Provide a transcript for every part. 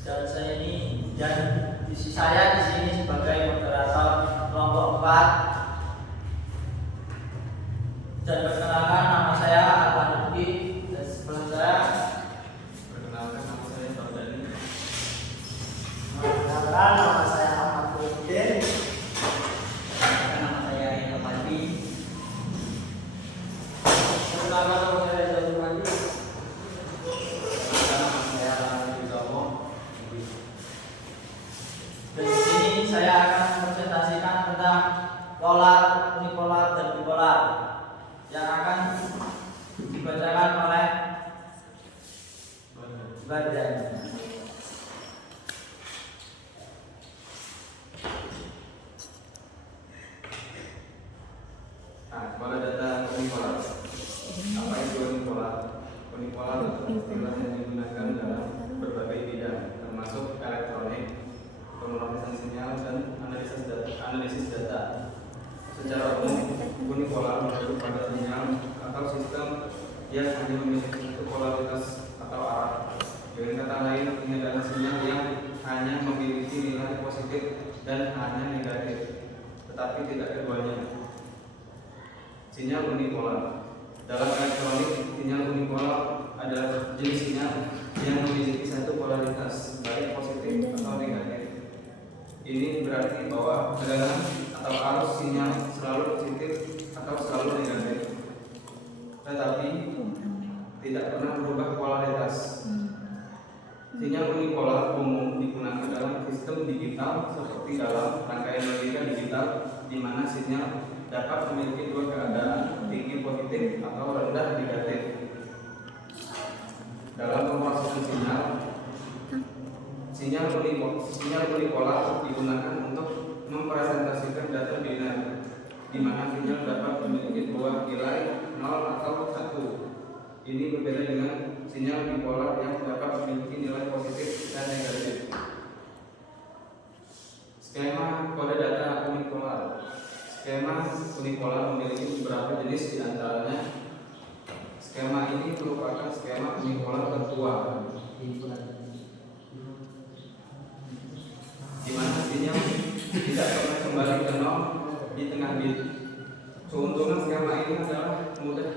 Dan saya di sini sebagai moderator kelompok 4. Dan perkenalkan, nama saya Alwan Rudi, dan sebelah saya Perkenalkan, nama saya Bardani. Perkenalkan, nama saya Ahmad Nurdin. Perkenalkan, nama saya Ina Mandi. Perkenalkan, nama saya Jatuh Mandi. Perkenalkan, nama saya Rani Widowo. Dan di sini saya akan mempresentasikan tentang polar, unipolar, dan bipolar yang akan dibacakan oleh Badan. Nah, pada data unipolar. Apa itu unipolar? Unipolar adalah istilah yang digunakan dalam berbagai bidang, termasuk elektronik, pemrosesan sinyal, dan analisis data. Secara umum, unipolar merujuk pada sinyal atau sistem yang hanya memiliki satu polaritas atau arah. Dengan kata lain, ini adalah sinyal yang hanya memiliki nilai positif dan hanya negatif, tetapi tidak keduanya. Sinyal unipolar. Dalam elektronik, sinyal unipolar adalah jenis sinyal yang memiliki satu polaritas, baik positif atau negatif. Ini berarti bahwa tegangan atau arus sinyal selalu positif atau selalu negatif, tetapi tidak pernah berubah polaritas. Sinyal unipolar umum digunakan dalam sistem digital seperti dalam rangkaian logika digital, di mana sinyal dapat memiliki dua keadaan, tinggi positif atau rendah negatif. Dalam pemrosesan sinyal unipolar digunakan untuk mempresentasikan data biner, di mana sinyal dapat memiliki dua nilai 0 atau 1. Ini berbeda dengan sinyal bipolar yang dapat memiliki nilai positif dan negatif. Skema kode data unipolar. Skema unipolar memiliki beberapa jenis, di antaranya skema ini merupakan skema unipolar tertua, di mana sinyal tidak pernah kembali ke 0 di tengah bit. Keuntungan skema ini adalah mudah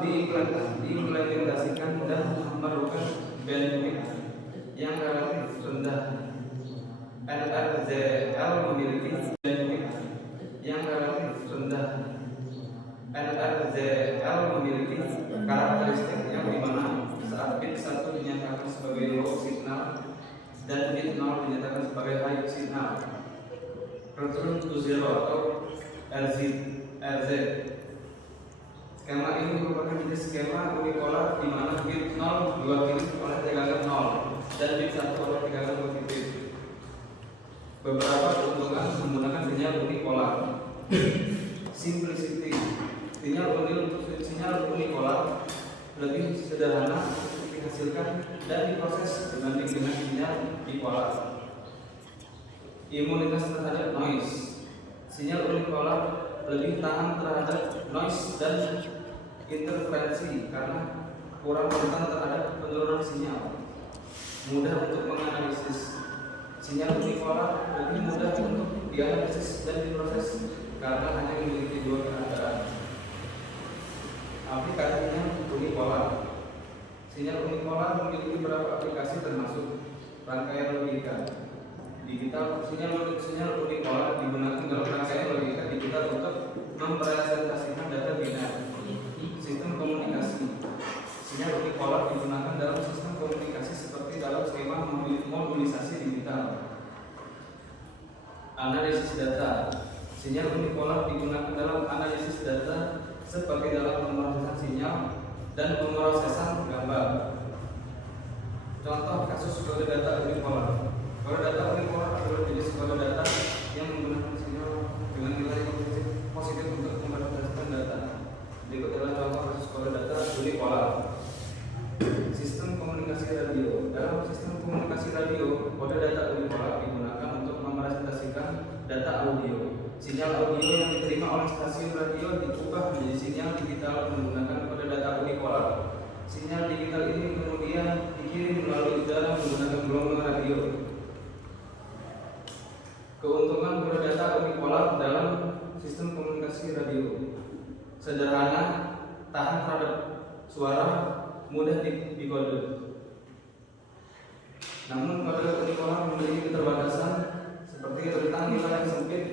diimplementasikan dan memerlukan bandwidth yang relatif rendah. NRZL memiliki bandwidth yang relatif rendah. NRZL memiliki karakteristik yang dimana saat bit 1 dinyatakan sebagai low signal dan bit 0 dinyatakan sebagai high signal, return to zero atau RZ. Skema ini merupakan jenis skema unipolar di mana bit 0 diwakili oleh tegangan 0 dan bit 1 oleh tegangan positif. Beberapa keuntungan menggunakan sinyal unipolar. Simplicity. Sinyal unipolar lebih sederhana untuk dihasilkan dan diproses dibanding dengan sinyal bipolar. Imunitas terhadap noise. Sinyal unipolar lebih tahan terhadap noise dan interferensi karena kurang rentan terhadap penurunan sinyal. Mudah untuk menganalisis. Sinyal unipolar lebih mudah untuk dianalisis dan diproses karena hanya memiliki dua keadaan. Aplikasinya unipolar. Sinyal unipolar memiliki beberapa aplikasi termasuk rangkaian logika digital. Sinyal unipolar digunakan dalam rangkaian logika digital untuk mempresentasikan data biner. Sistem komunikasi. Sinyal unipolar digunakan dalam sistem komunikasi seperti dalam skema modulisasi digital. Analisis data. Sinyal unipolar digunakan dalam analisis data seperti dalam pemrosesan sinyal dan pemrosesan gambar. Contoh kasus kode data unipolar. Kode data unipolar adalah jenis kode data yang menggunakan sinyal dengan nilai positif untuk mempresentasikan data. Berikut adalah contoh kasus kode data unipolar. Sistem komunikasi radio. Dalam sistem komunikasi radio, kode data unipolar digunakan untuk mempresentasikan data audio. Sinyal audio yang diterima oleh stasiun radio diubah menjadi sinyal digital menggunakan kode data unipolar. Sinyal digital ini kemudian dikirim melalui udara menggunakan mudah dikode. Namun kode unipolar memiliki keterbatasan seperti rentang nilai yang sempit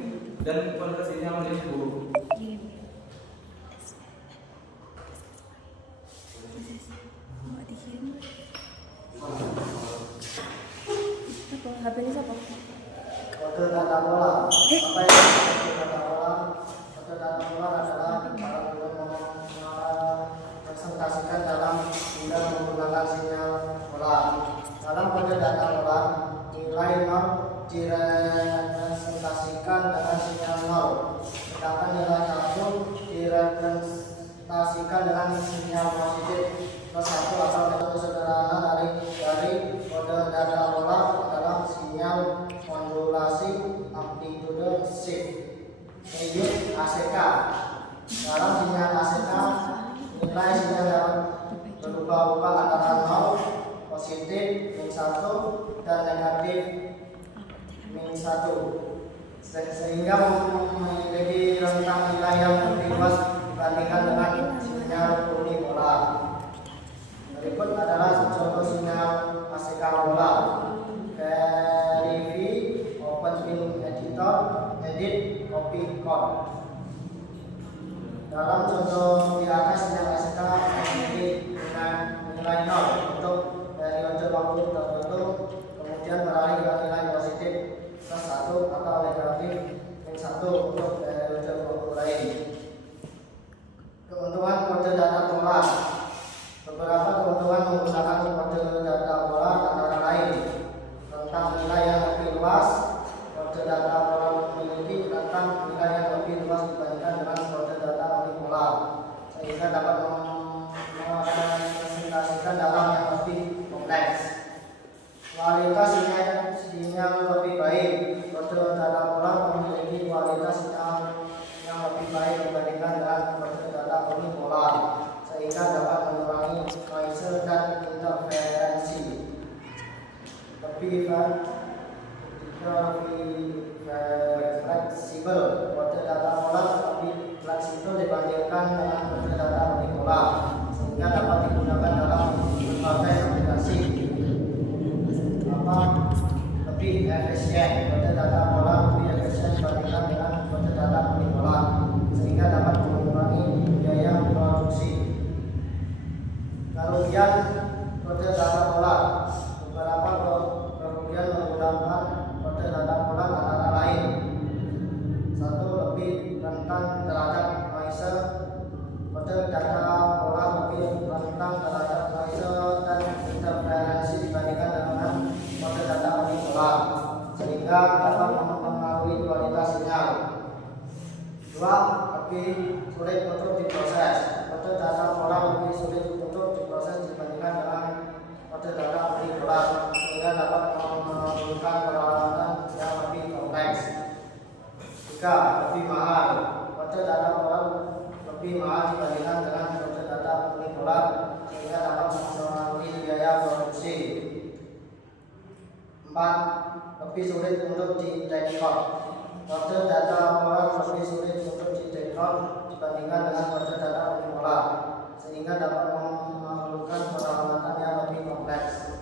dan kualitas sinyal menjadi buruk. HP-nya siapa? Kode data pola. Apa itu kode data pola? Kode data pola adalah cara presentasikan dalam bidang menggunakan sinyal pola. Dalam kode data pola, nilai 0 direpresentasikan dengan sinyal 0, sedangkan nilai 1 direpresentasikan dengan sinyal positif. Satu atau metode sederhana dari kode data pola adalah sinyal modulasi amplitude shift yaitu ACK. Dalam sinyal ACK, nilai sinyal dapat berubah-ubah antara 0, positif, -1, dan negatif, -1, sehingga memiliki rentang nilai yang lebih luas dibandingkan dengan sinyal unipolar. Berikut adalah contoh sinyal ACK pola. Verify, open film editor, edit, copy code. Dalam contoh di atas, sinyal ACK memiliki nilai 0 untuk periode waktu tertentu, kemudian beralih ke nilai positif +1 atau negatif -1 untuk periode waktu lain. Keuntungan kode data pola. Beberapa keuntungan menggunakan kode data pola antara lain rentang nilai yang lebih luas. Kode data pola memiliki rentang nilai yang lebih luas dibandingkan dengan kode data unipolar, sehingga dapat merepresentasikan dalam yang lebih kompleks. Kualitas sinyal lebih baik. Kode data pola memiliki kualitas sinyal yang lebih baik dibandingkan dengan kode data unipolar, sehingga dapat mengurangi noise dan interferensi. Lebih fleksibel. Kode data pola lebih fleksibel dibandingkan dengan kode data unipolar, sehingga dapat digunakan dalam berbagai aplikasi. Lebih efisien. Kode data pola lebih efisien dibandingkan dengan kode data unipolar, sehingga dapat mengurangi biaya produksi. Kerugian kode data pola. Beberapa kerugian menggunakan kode data pola antara lain: 1. Lebih rentan terhadap noise. Kode data pola lebih rentan terhadap noise dan interferensi dibandingkan dengan kode data unipolar, sehingga dapat mempengaruhi kualitas sinyal. 2. Lebih sulit untuk diproses. Kode data pola lebih sulit untuk diproses dibandingkan dengan kode data unipolar, sehingga dapat memerlukan peralatan yang lebih kompleks. 3. Lebih mahal. Kode data pola lebih mahal dibandingkan dengan kode data unipolar, sehingga dapat mempengaruhi biaya produksi. 4. Lebih sulit untuk didekode. Kode data pola lebih sulit untuk didekode dibandingkan dengan kode data unipolar, sehingga dapat memerlukan peralatan yang lebih kompleks.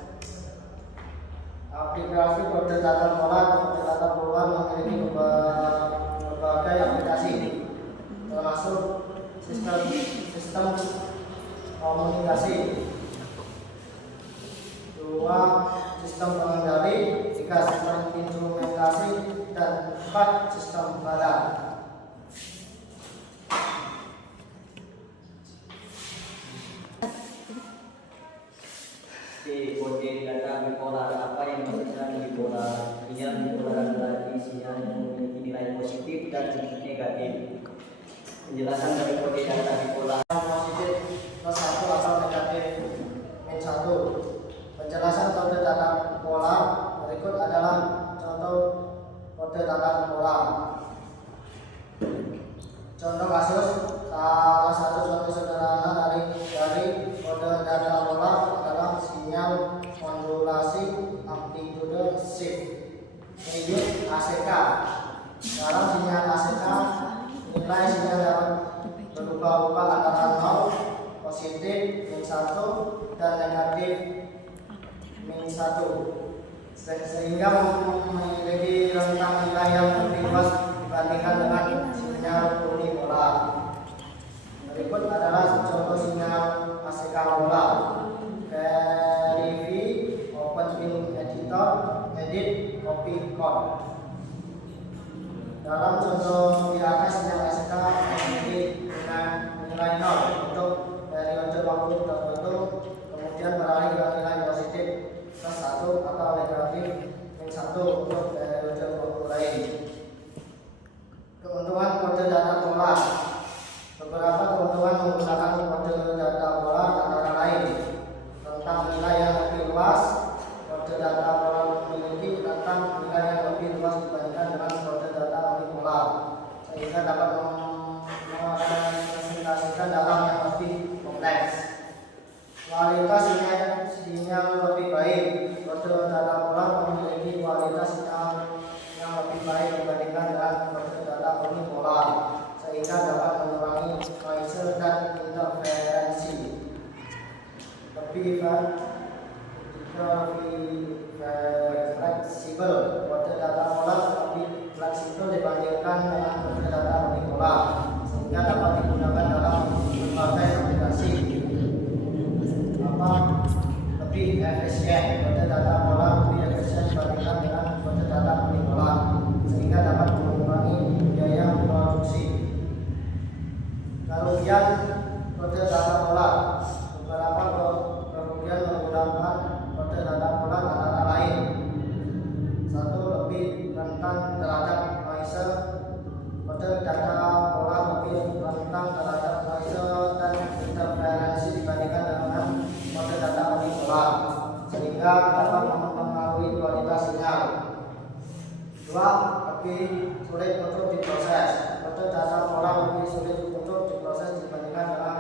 Aplikasi kode data pola. Kode data pola memiliki berbagai aplikasi, termasuk sistem komunikasi. 2. Sistem pengendali. 3. Sistem instrumentasi. Dan 4. Sistem radar. Kode data bipolar. Apa yang dimaksudkan bipolar? Sinyal bipolar adalah sinyal yang memiliki nilai positif dan negatif. Penjelasan dari kode data bipolar. Positif +1 atau negatif -1. Penjelasan kode data pola. Berikut adalah contoh kode data pola. Contoh kasus. Salah satu contoh sederhana dari kode data pola adalah sinyal modulasi amplitude shift yaitu ACK. Dalam sinyal ACK, nilai sinyal dapat berubah-ubah antara 0, positif, -1, dan negatif min 1, sehingga memiliki rentang nilai yang lebih luas dibandingkan dengan sinyal unipolar. Berikut adalah contoh sinyal ACK polar. Review, open film editor, edit, copy code. Dalam contoh di atas, sinyal ACK memiliki nilai 0 untuk periode waktu tertentu, kemudian beralih ke nilai positif plus 1 atau negatif min 1 untuk periode waktu lain. Keuntungan kode data polar. Beberapa keuntungan menggunakan kode data polar antara lain tentang nilai yang lebih luas. Kode data polar memiliki tentang nilai yang lebih luas dibandingkan dengan kode data unipolar, sehingga dapat merepresentasikan dalam yang lebih kompleks. Kualitas sinyal lebih baik. Kode data polar memiliki kualitas sinyal yang lebih baik dibandingkan dengan kode data unipolar, sehingga dapat mengurangi noise dan interferensi. Lebih fleksibel. Kode data polar lebih fleksibel dibandingkan dengan kode data unipolar, sehingga dapat digunakan dalam berbagai aplikasi. Lebih efisien. Kode data polar lebih efisien dibandingkan dengan kode data unipolar, sehingga dapat mengurangi biaya produksi. Kerugian kode data polar. Beberapa kerugian menggunakan kode data polar antara lain: 1. Lebih rentan terhadap noise. Kode data polar lebih rentan terhadap noise dan interferensi dibandingkan dengan kode data unipolar, sehingga dapat mempengaruhi kualitas sinyal. 2. Lebih sulit untuk diproses. Kode data polar lebih sulit untuk diproses dibandingkan dengan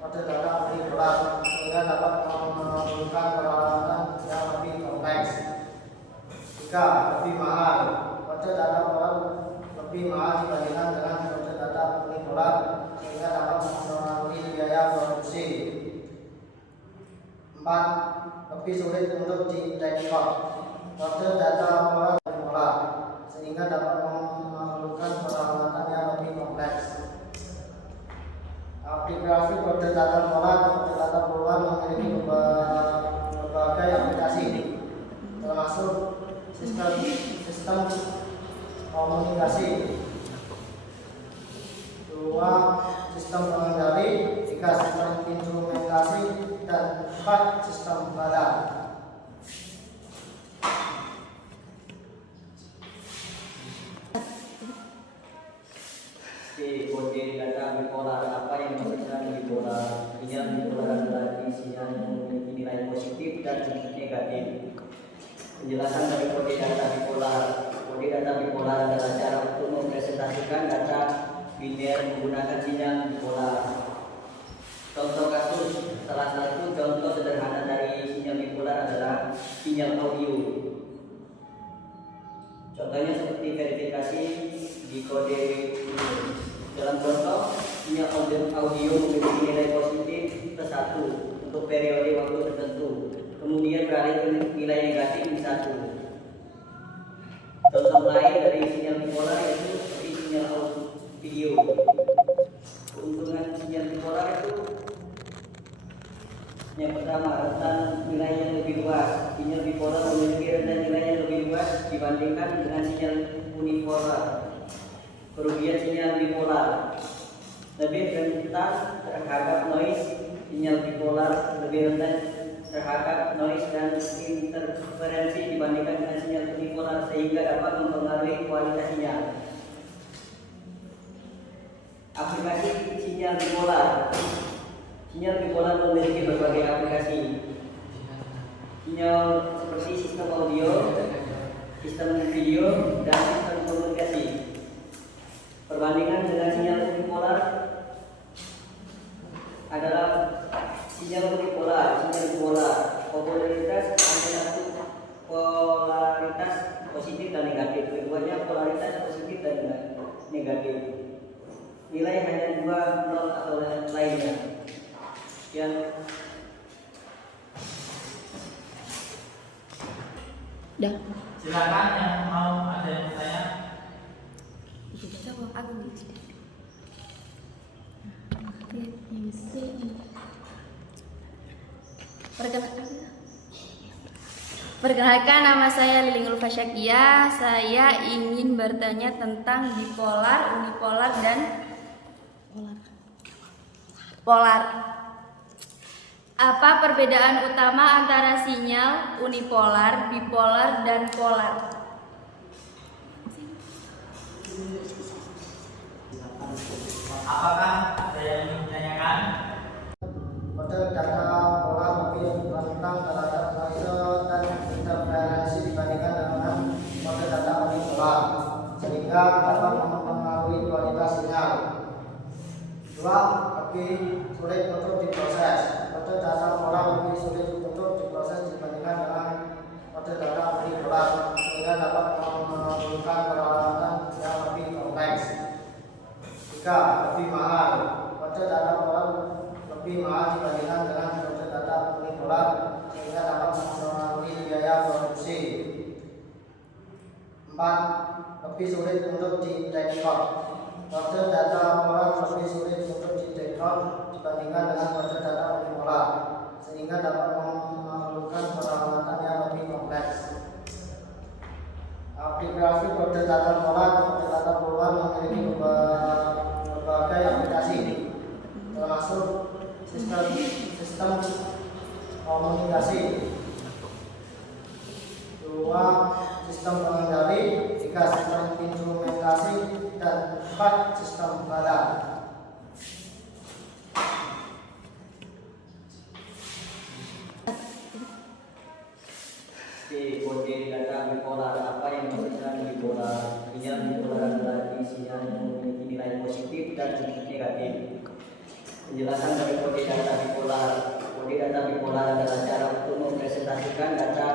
kode data unipolar, sehingga dapat memerlukan peralatan yang lebih kompleks. 3. Lebih mahal. Kode data polar lebih mahal dibandingkan dengan kode data unipolar, sehingga dapat mempengaruhi biaya produksi. 4. Lebih sulit untuk didekod. Kode data polar unipolar, sehingga dapat memerlukan peralatan yang lebih kompleks. Aplikasi kode data polar. Kode data polar memiliki berbagai aplikasi, termasuk sistem komunikasi. 2. Sistem pengendali. 3. Sistem instrumentasi. Dan 4. Sistem badan. Kode data bipolar. Apa yang dimaksudkan bipolar? Sinyal bipolar adalah sinyal yang memiliki nilai positif dan negatif. Penjelasan dari kode data bipolar. Kode data bipolar adalah cara untuk mempresentasikan data biner menggunakan sinyal bipolar. Contoh kasus, salah satu contoh sederhana dari sinyal bipolar adalah sinyal audio. Contohnya seperti verifikasi di kode ini. Dalam contoh, sinyal audio memiliki nilai positif plus 1 untuk periode waktu tertentu, kemudian beralih ke nilai negatif min 1. Contoh lain dari sinyal bipolar yaitu seperti sinyal video. Keuntungan sinyal bipolar itu yang pertama, rentan nilai yang lebih luas. Sinyal bipolar memiliki rentan nilai yang lebih luas dibandingkan dengan sinyal unipolar. Kerugian sinyal bipolar: lebih rentan terhadap noise. Sinyal bipolar lebih rentan terhadap noise dan interferensi dibandingkan dengan sinyal unipolar, sehingga dapat mempengaruhi kualitas sinyal. Aplikasi sinyal bipolar. Sinyal bipolar memiliki berbagai aplikasi. Sinyal seperti sistem audio, sistem video, dan sistem komunikasi. Perbandingan dengan sinyal unipolar adalah sinyal unipolar. Sinyal bipolar popularitas ada satu polaritas positif dan negatif, keduanya polaritas positif dan negatif. Nilai hanya 2, 0 atau lainnya. Yang Dah. Silakan yang mau ada yang bertanya. Siapa? Aku. Perkenalkan, nama saya Liling Ulfa Syakia. Saya ingin bertanya tentang bipolar, unipolar, dan polar. Apa perbedaan utama antara sinyal unipolar, bipolar, dan polar? Apakah ada yang ingin ditanyakan? Model data polar lebih rentan terhadap noise dan interferensi dibandingkan dengan model data unipolar, sehingga dapat mempengaruhi kualitas sinyal. Dua, lebih sulit untuk diproses. Model data polar lebih sulit untuk diproses dibandingkan dengan model data unipolar, sehingga dapat memerlukan peralatan yang lebih kompleks. Tiga, lebih mahal. Model data polar lebih mahal dibandingkan dengan model data unipolar, sehingga dapat mempengaruhi biaya produksi. Empat, lebih sulit untuk didekod. Model data polar lebih sulit untuk didekod dibandingkan dengan model data unipolar, sehingga dapat memerlukan peralatan yang lebih kompleks. Aplikasi model data polar memiliki berbagai aplikasi, termasuk sistem komunikasi, dua, sistem pengendali, tiga, sistem instrumentasi, dan empat, sistem radar. Kode data bipolar, apa yang dimaksudkan bipolar? Sinyal bipolar adalah sinyal yang memiliki nilai positif dan negatif. Penjelasan dari kode data bipolar. Kode data bipolar adalah cara untuk mempresentasikan data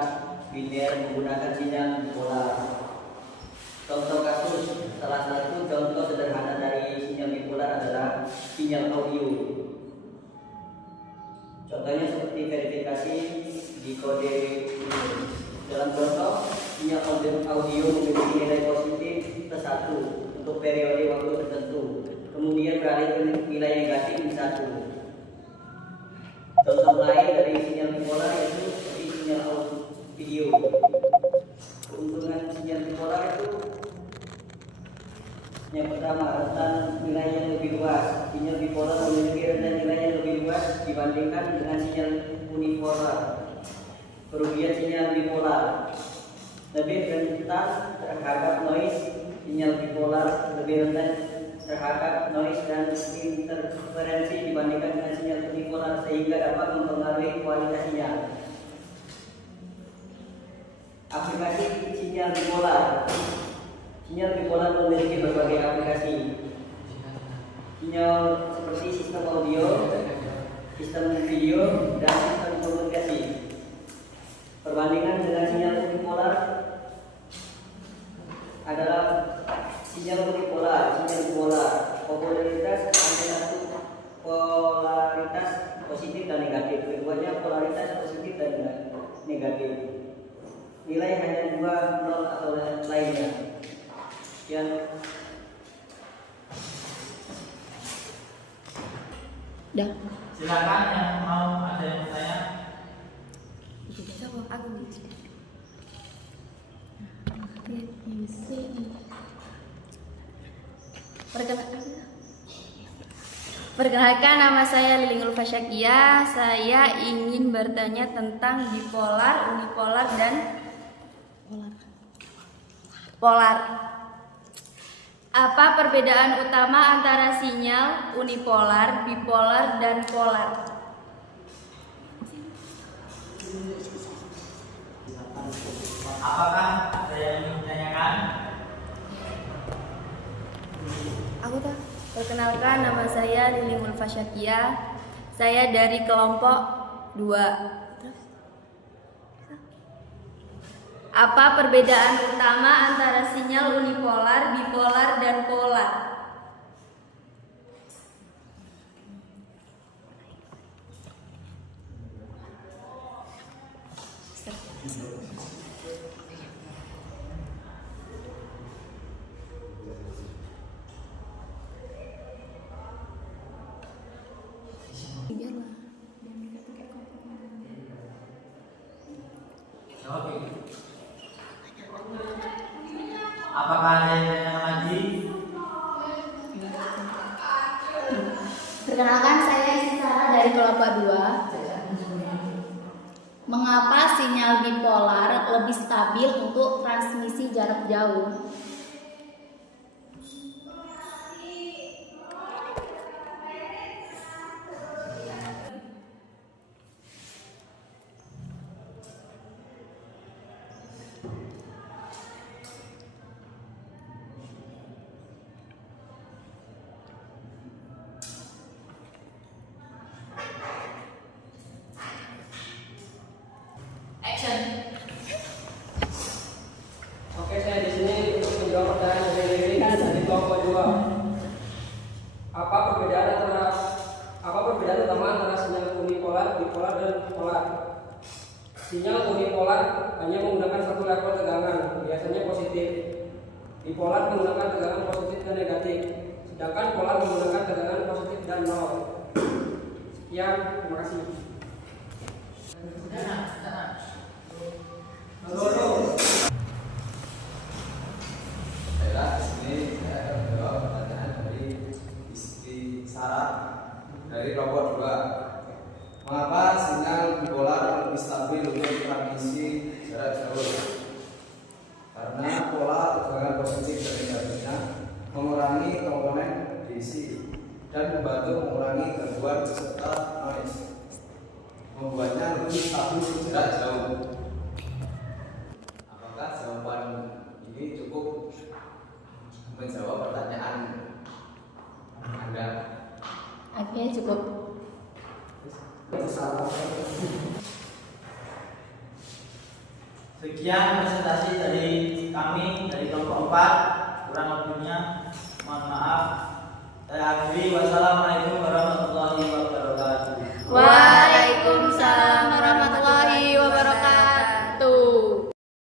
biner menggunakan sinyal bipolar. Contoh kasus, salah satu contoh sederhana dari sinyal bipolar adalah sinyal audio. Contohnya seperti verifikasi di kode ini. Dalam contoh, sinyal audio memiliki nilai positif +1 untuk periode waktu tertentu, kemudian beralih ke nilai negatif +1. Contoh lain dari sinyal bipolar yaitu seperti sinyal video. Keuntungan sinyal bipolar itu yang pertama, rentan nilai yang lebih luas. Sinyal bipolar memiliki rentan nilai yang lebih luas dibandingkan dengan sinyal unipolar. Kerugian sinyal bipolar lebih rentan terhadap noise. Sinyal bipolar lebih rentan terhadap noise dan interferensi dibandingkan dengan sinyal unipolar, sehingga dapat mempengaruhi kualitas sinyal. Aplikasi sinyal bipolar. Sinyal bipolar memiliki berbagai aplikasi. Sinyal seperti sistem audio, sistem video, dan sistem komunikasi. Perbandingan dengan sinyal unipolar adalah sinyal unipolar. Sinyal bipolar, polaritas ada satu polaritas positif dan negatif. Keduanya polaritas positif dan negatif. Nilai hanya 2, 0 atau lainnya. Yang Dah. Silakan yang mau ada yang bertanya. Siapa? Aku. Perkenalkan, nama saya Liling Ulfa Syakia. Saya ingin bertanya tentang bipolar, unipolar, dan polar. Apa perbedaan utama antara sinyal unipolar, bipolar, dan polar? Apakah ada yang ingin ditanyakan? Aku tak. Perkenalkan, nama saya Liling Ulfa Syakia. Saya dari kelompok 2. Apa perbedaan utama antara sinyal unipolar, bipolar, dan polar? Apakah ada yang ditanyakan lagi? Perkenalkan, saya Sarah dari Kelapa 2. Mengapa sinyal bipolar lebih stabil untuk transmisi jarak jauh? Oke, saya di sini untuk menjawab pertanyaan dari Lili dari kelompok 2. Apa perbedaan utama antara sinyal unipolar, bipolar, dan polar? Sinyal unipolar hanya menggunakan satu level tegangan, biasanya positif. Bipolar menggunakan tegangan positif dan negatif, sedangkan polar menggunakan tegangan positif dan nol. Sekian, terima kasih. Baiklah, di sini saya akan menjawab pertanyaan dari istri Sarah dari kelompok 2. Mengapa sinyal bipolar lebih stabil untuk transmisi jarak jauh? Karena pola tegangan positif dan negatifnya mengurangi komponen DC dan membantu mengurangi gangguan serta noise, membuatnya lebih stabil jarak jauh. Apakah jawaban ini cukup menjawab pertanyaan Anda? Oke, cukup. Sekian presentasi dari kami dari kelompok 4. Kurang lebihnya mohon maaf. Saya akhiri. Wassalamualaikum warahmatullahi wabarakatuh. Wah.